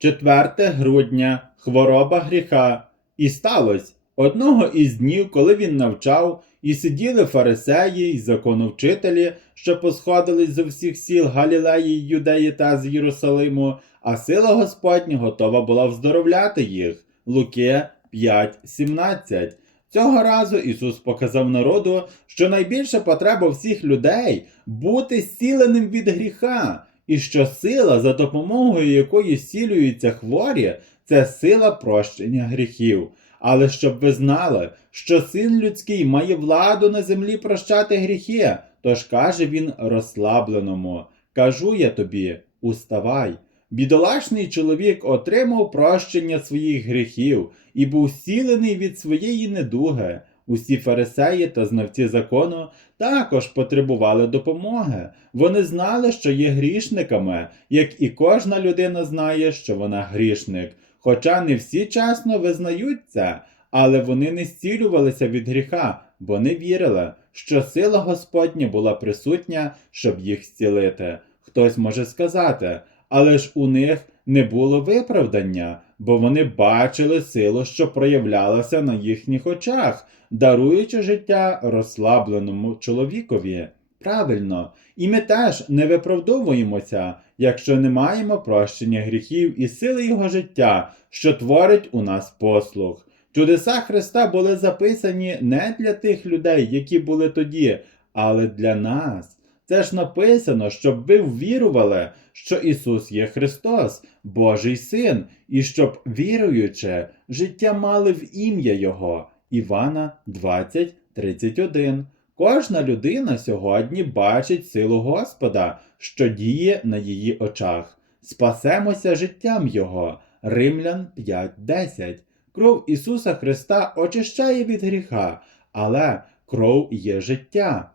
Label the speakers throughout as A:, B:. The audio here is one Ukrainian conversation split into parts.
A: 4 грудня хвороба гріха. І сталося одного із днів, коли він навчав, і сиділи фарисеї й законовчителі, що посходились з усіх сіл Галілеї, Юдеї та з Єрусалиму, а сила Господня готова була вздоровляти їх. Луки 5.17. Цього разу Ісус показав народу, що найбільша потреба всіх людей бути зціленим від гріха, і що сила, за допомогою якої зцілюються хворі, це сила прощення гріхів. Але щоб ви знали, що син людський має владу на землі прощати гріхи, тож каже він розслабленому: Кажу я тобі, уставай. Бідолашний чоловік отримав прощення своїх гріхів і був зцілений від своєї недуги. Усі фарисеї та знавці закону також потребували допомоги. Вони знали, що є грішниками, як і кожна людина знає, що вона грішник. Хоча не всі чесно визнають це, але вони не зцілювалися від гріха, бо не вірили, що сила Господня була присутня, щоб їх зцілити. Хтось може сказати, але ж у них не було виправдання, бо вони бачили силу, що проявлялася на їхніх очах, даруючи життя розслабленому чоловікові. Правильно, і ми теж не виправдовуємося, якщо не маємо прощення гріхів і сили Його життя, що творить у нас послуг. Чудеса Христа були записані не для тих людей, які були тоді, але для нас. Це ж написано, щоб ви ввірували, що Ісус є Христос, Божий Син, і щоб, віруючи, життя мали в ім'я Його. Івана 20:31. Кожна людина сьогодні бачить силу Господа, що діє на її очах. Спасемося життям Його. Римлян 5:10. Кров Ісуса Христа очищає від гріха, але кров є життя.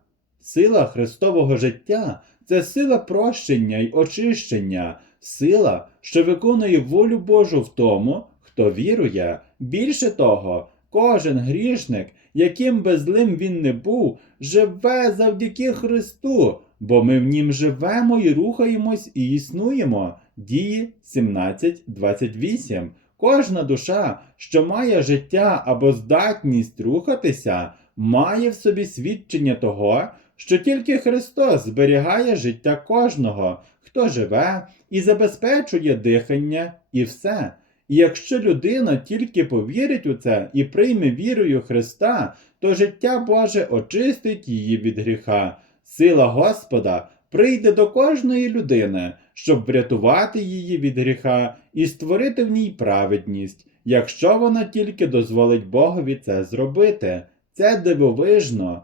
A: Сила Христового життя це сила прощення й очищення, сила, що виконує волю Божу в тому, хто вірує. Більше того, кожен грішник, яким би злим він не був, живе завдяки Христу, бо ми в нім живемо і рухаємось і існуємо. Дії 17.28. Кожна душа, що має життя або здатність рухатися, має в собі свідчення того, що тільки Христос зберігає життя кожного, хто живе і забезпечує дихання і все. І якщо людина тільки повірить у це і прийме вірою Христа, то життя Боже очистить її від гріха. Сила Господа прийде до кожної людини, щоб врятувати її від гріха і створити в ній праведність, якщо вона тільки дозволить Богові це зробити. Це дивовижно,